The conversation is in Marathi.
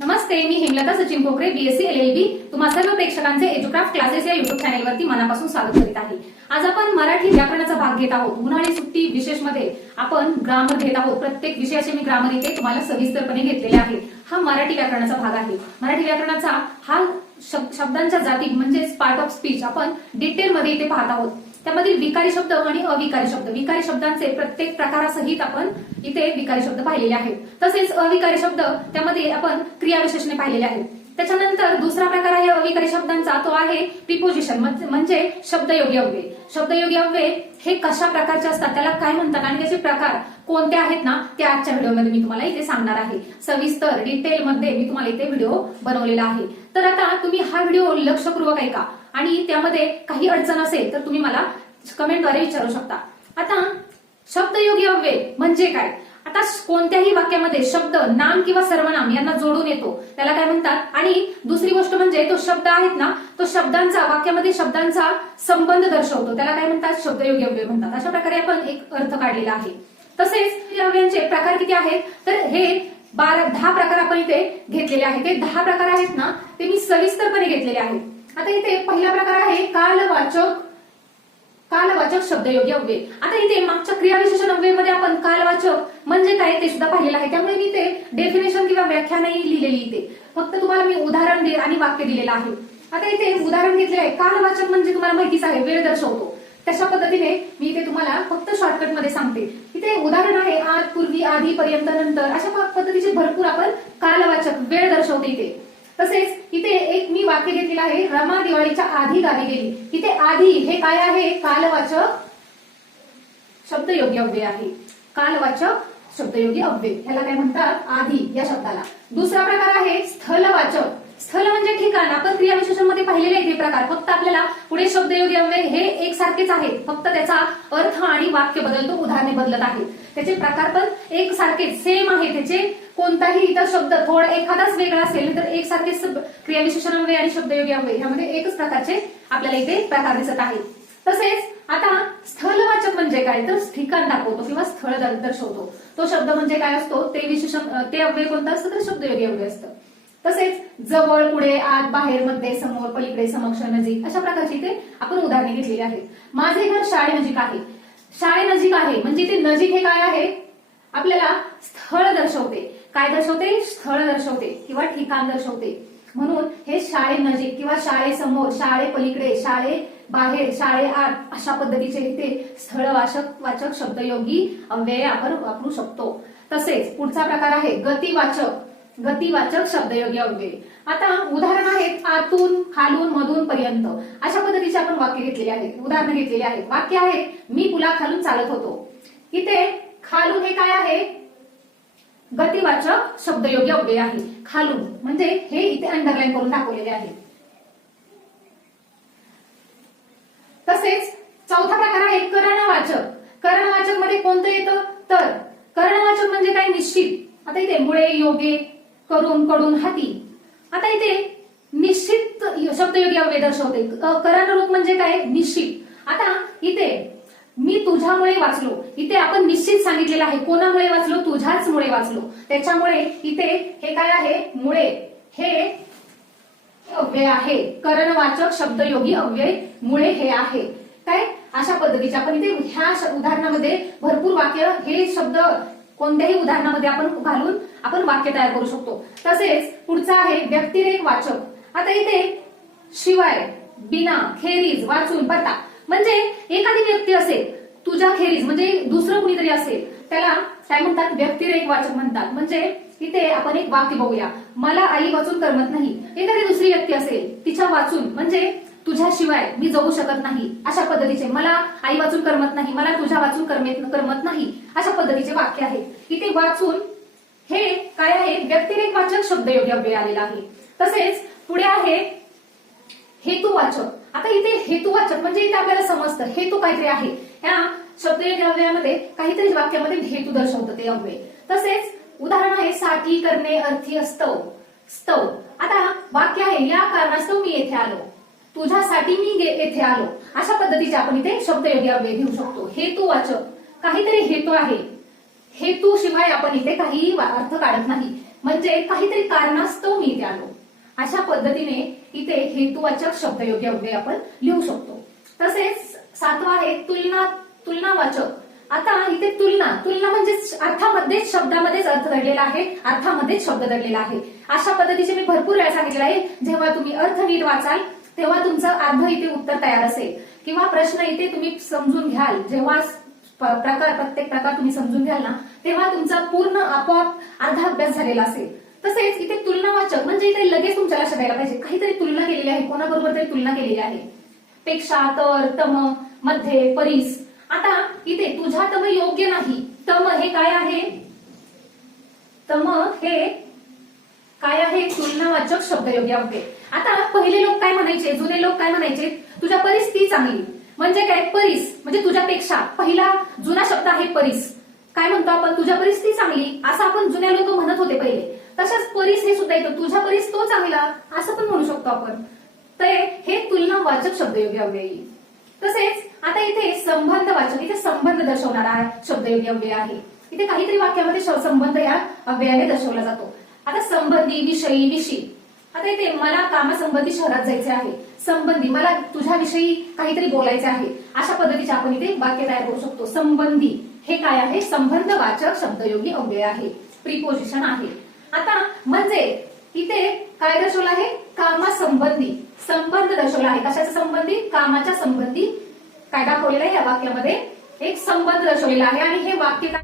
नमस्ते मी Hemlata Sachin Khokare BSc L L B तुम्हा सर्व प्रेक्षकांचे एज्युक्राफ्ट क्लासेस या युट्यूब चॅनेलवरती मनापासून स्वागत करीत आहे. आज आपण मराठी व्याकरणाचा भाग घेत आहोत. उन्हाळी सुट्टी विशेषमध्ये आपण ग्रामर घेत आहोत. प्रत्येक विषयाचे मी ग्रामर इथे तुम्हाला सविस्तरपणे घेतलेले आहे. हा मराठी व्याकरणाचा भाग आहे. मराठी व्याकरणाचा हा शब्दांच्या जाती म्हणजेच पार्ट ऑफ स्पीच आपण डिटेल मध्ये इथे पाहत आहोत. त्यामधील विकारी शब्द आणि अविकारी शब्द. विकारी शब्दांचे प्रत्येक प्रकारासहित आपण इथे विकारी शब्द पाहिलेले आहेत. तसेच अविकारी शब्द त्यामध्ये आपण क्रियाविशेषणे पाहिलेले आहेत. त्याच्यानंतर दुसरा प्रकार आहे अविकारी शब्दांचा. तो आहे प्रिपोजिशन म्हणजे शब्दयोगी अव्यय. शब्दयोगी अव्यय हे कशा प्रकारचे असतात? त्याला काय म्हणतात आणि त्याचे प्रकार कोणते आहेत ना? ते आजच्या व्हिडिओमध्ये मी तुम्हाला इथे सांगणार आहे. सविस्तर डिटेल मध्ये मी तुम्हाला इथे व्हिडिओ बनवलेला आहे. तर आता तुम्ही हा व्हिडिओ लक्षपूर्वक ऐका. आणि त्यामध्ये काही अडचण असेल तर तुम्ही मला कमेंटद्वारे विचारू शकता. आता शब्दयोगी अव्यय म्हणजे काय? आता कोणत्याही वाक्यामध्ये शब्द नाम किंवा सर्वनाम यांना जोडून येतो. त्याला काय म्हणतात? आणि दुसरी गोष्ट म्हणजे तो शब्द आहेत ना तो शब्दांचा वाक्यामध्ये शब्दांचा संबंध दर्शवतो. त्याला काय म्हणतात? शब्दयोगी अव्यय म्हणतात. अशा प्रकारे आपण एक अर्थ काढलेला आहे. तसेच अव्ययांचे प्रकार किती आहेत? तर हे बारा दहा प्रकार आपण इथे घेतलेले आहेत. ते दहा प्रकार आहेत ना ते मी सविस्तरपणे घेतलेले आहेत. आता इथे पहिला प्रकार आहे कालवाचक. कालवाचक शब्दयोगी अव्यय. आता इथे मागच्या क्रियाविशेषण अव्ययमध्ये आपण कालवाचक म्हणजे काय ते सुद्धा पाहिलेलं आहे. त्यामुळे मी ते डेफिनेशन किंवा व्याख्या नाही लिहिलेली इथे. फक्त तुम्हाला मी उदाहरण दे आणि वाक्य दिलेलं आहे. आता इथे उदाहरण घेतले आहे. कालवाचक म्हणजे तुम्हाला माहितीच आहे वेळ दर्शवतो. तशा पद्धतीने मी इथे तुम्हाला फक्त शॉर्टकटमध्ये सांगते. इथे उदाहरण आहे आज पूर्वी आधी पर्यंत नंतर. अशा पद्धतीचे भरपूर आपण कालवाचक वेळ दर्शवते इथे. तसेच इथे एक मी वाक्य घेतलेलं आहे रमा दिवाळीच्या आधी गावी गेली. इथे आधी हे काय आहे? कालवाचक शब्दयोगी अव्यय आहे. कालवाचक शब्दयोगी अव्यय. ह्याला काय म्हणतात? आधी या शब्दाला. दुसरा प्रकार आहे स्थलवाचक. स्थल म्हणजे ठिकाण. आपण क्रियाविशेषणमध्ये पाहिलेले आहेत हे प्रकार. फक्त आपल्याला पुढे शब्दयोगी अव्यय म्हणजे हे एकसारखेच आहेत. फक्त त्याचा अर्थ आणि वाक्य बदलतो उदाहरणे बदलत आहेत. त्याचे प्रकार पण एक सारखेच सेम आहे. त्याचे कोणताही इतर शब्द थोडा एखादाच वेगळा असेल तर एकसारखेच क्रियाविशेषणामुळे क्रियाविशेषण आणि शब्दयोगी अव्यय म्हणजे ह्यामध्ये एकच प्रकारचे आपल्याला इथे प्रकार दिसत आहेत. तसेच आता स्थलवाचक म्हणजे काय? तर ठिकाण दाखवतो किंवा स्थळ दर्शवतो. तो शब्द म्हणजे काय असतो? ते विशेषण ते अव्यय कोणतं असतं? तर शब्दयोगी अव्यय असतं. तसेच जवळ पुढे आत बाहेर मध्ये समोर पलीकडे समक्ष नजीक अशा प्रकारची इथे आपण उदाहरणे घेतलेली आहेत. माझे घर शाळेनजीक आहे. शाळेनजीक आहे म्हणजे ते नजीक हे काय आहे? आपल्याला स्थळ दर्शवते. काय दर्शवते? स्थळ दर्शवते किंवा ठिकाण दर्शवते. म्हणून हे शाळेनजीक किंवा शाळेसमोर शाळे पलीकडे शाळे बाहेर शाळे आत अशा पद्धतीचे इथे स्थळवाचक वाचक वाचक शब्दयोगी अव्यय आपण वापरू शकतो. तसेच पुढचा प्रकार आहे गतिवाचक. गतिवाचक शब्दयोग्य होते आता उदाहरण आहेत आतून खालून मधून पर्यंत. अशा पद्धतीचे आपण वाक्य घेतलेले आहेत उदाहरण घेतलेले आहेत. वाक्य आहे मी पुला खालून चालत होतो. इथे खालून हे काय आहे? गतिवाचक शब्दयोग्य अव्यय आहे. खालून म्हणजे हे इथे अंडरलाईन करून दाखवलेले आहे. तसेच चौथा प्रकार आहे करणवाचक. करणवाचकमध्ये कोणतं येतं? तर करणवाचक म्हणजे काय? निश्चित. आता इथे मुळे योगे करून कडून हाती. आता इथे निश्चित शब्दयोगी अव्यय दर्शवते क- करण रूप म्हणजे काय? निश्चित. आता इथे मी तुझ्यामुळे वाचलो. इथे आपण निश्चित सांगितलेलं आहे. कोणामुळे वाचलो? तुझ्याच मुळे वाचलो. त्याच्यामुळे इथे हे काय आहे? मुळे. हे अव्यय आहे. करणवाचक शब्दयोगी अव्यय मुळे हे आहे. काय? अशा पद्धतीचे. आपण इथे ह्या उदाहरणामध्ये भरपूर वाक्य हे शब्द कोणत्याही उदाहरणामध्ये आपण घालून आपण वाक्य तयार करू शकतो. तसेच पुढचा आहे व्यक्तिरेख वाचक. आता इथे शिवाय बिना खेरीज वाचून पत्ता. म्हणजे एखादी व्यक्ती असेल तुझ्या खेरीज म्हणजे दुसरं कुणीतरी असेल त्याला काय म्हणतात? व्यक्तिरेख वाचक म्हणतात. म्हणजे इथे आपण एक वाक्य बघूया. मला आई वाचून करमत नाही. एखादी दुसरी व्यक्ती असेल तिच्या वाचून म्हणजे तुझ्याशिवाय मी जगू शकत नाही. अशा पद्धतीचे मला आई वाचून करमत नाही मला तुझ्या वाचून करमत नाही. अशा पद्धतीचे वाक्य आहे. की ते वाचून हे काय आहे? व्यक्तिरेख वाचक शब्दयोगी अव्यय आलेला आहे. तसेच पुढे आहे हेतुवाचक. आता इथे हेतुवाचक म्हणजे इथे आपल्याला समजतं. हेतू काहीतरी आहे. या शब्द अव्ययामध्ये काहीतरी वाक्यामध्ये हेतू दर्शवतं ते अव्यय. तसेच उदाहरण आहे साठी करणे अर्थी स्तव स्तव. आता वाक्य आहे या कारणास्तव मी येथे आलो. तुझ्यासाठी मी येथे आलो. अशा पद्धतीचे आपण इथे शब्दयोगी अव्यय घेऊ शकतो. हेतुवाचक. काहीतरी हेतू आहे. हेतू शिवाय आपण इथे काहीही अर्थ काढत नाही. म्हणजे काहीतरी कारणास्तव मी इथे आलो. अशा पद्धतीने इथे हेतुवाचक शब्दयोग्य अव्यय आपण लिहू शकतो. तसेच सातवा आहे तुलना तुलनावाचक. आता इथे तुलना तुलना म्हणजे अर्थामध्येच शब्दामध्येच अर्थ दडलेला आहे अर्थामध्येच शब्द दडलेला आहे. अशा पद्धतीचे मी भरपूर वेळा सांगितलेलं आहे. जेव्हा तुम्ही अर्थ नीट वाचाल तेव्हा तुमचं अर्ध इथे उत्तर तयार असेल. किंवा प्रश्न इथे तुम्ही समजून घ्याल जेव्हा प्रकार प्रत्येक प्रकार तुम्ही समजून घ्याल ना तेव्हा तुमचा पूर्ण आपोआप अर्धा अभ्यास झालेला असेल. तसेच इथे तुलनावाचक म्हणजे इथे लगेच तुमच्या लक्षात यायला पाहिजे. काहीतरी तुलना केलेली आहे कोणाबरोबर तरी तुलना केलेली आहे. पेक्षा तर तममध्ये परीस. आता इथे तुझ्या तम योग्य नाही. तम हे काय आहे? तम हे काय आहे? तुलनावाचक शब्द योग्य होते. आता पहिले लोक काय म्हणायचे? जुने लोक काय म्हणायचे? तुझ्या परिस्थिती चांगली. म्हणजे काय? परीस. म्हणजे तुझ्यापेक्षा पहिला जुना शब्द आहे परीस. काय म्हणतो आपण? तुझ्या परीस ती चांगली? असं आपण जुन्या लोक म्हणत होते पहिले. तशाच परीस हे सुद्धा येतं. तुझ्या परीस तो चांगला? असं पण म्हणू शकतो आपण. तर हे तुलनावाचक शब्दयोगी अव्यय अव्ययी तसेच आता इथे संबंध वाचक इथे संबंध दर्शवणारा शब्दयोगी अव्यय आहे. इथे काहीतरी वाक्यामध्ये श- संबंध या अव्ययाने दर्शवला जातो. आता संबंधी विषयी विषयी. आता इथे मला कामासंबंधी शहरात जायचे आहे. संबंधी मला तुझ्याविषयी काहीतरी बोलायचे आहे. अशा पद्धतीचे आपण इथे वाक्य तयार करू शकतो. संबंधी हे काय आहे? संबंध वाचक शब्दयोगी अव्यय आहे. प्रिपोजिशन आहे. आता म्हणजे इथे काय दर्शवलं आहे? कामासंबंधी. संबंध दर्शवला आहे. कशाच्या संबंधी? कामाच्या संबंधी. काय दाखवलेलं आहे या वाक्यामध्ये? एक संबंध दर्शवलेला आहे आणि हे वाक्य काय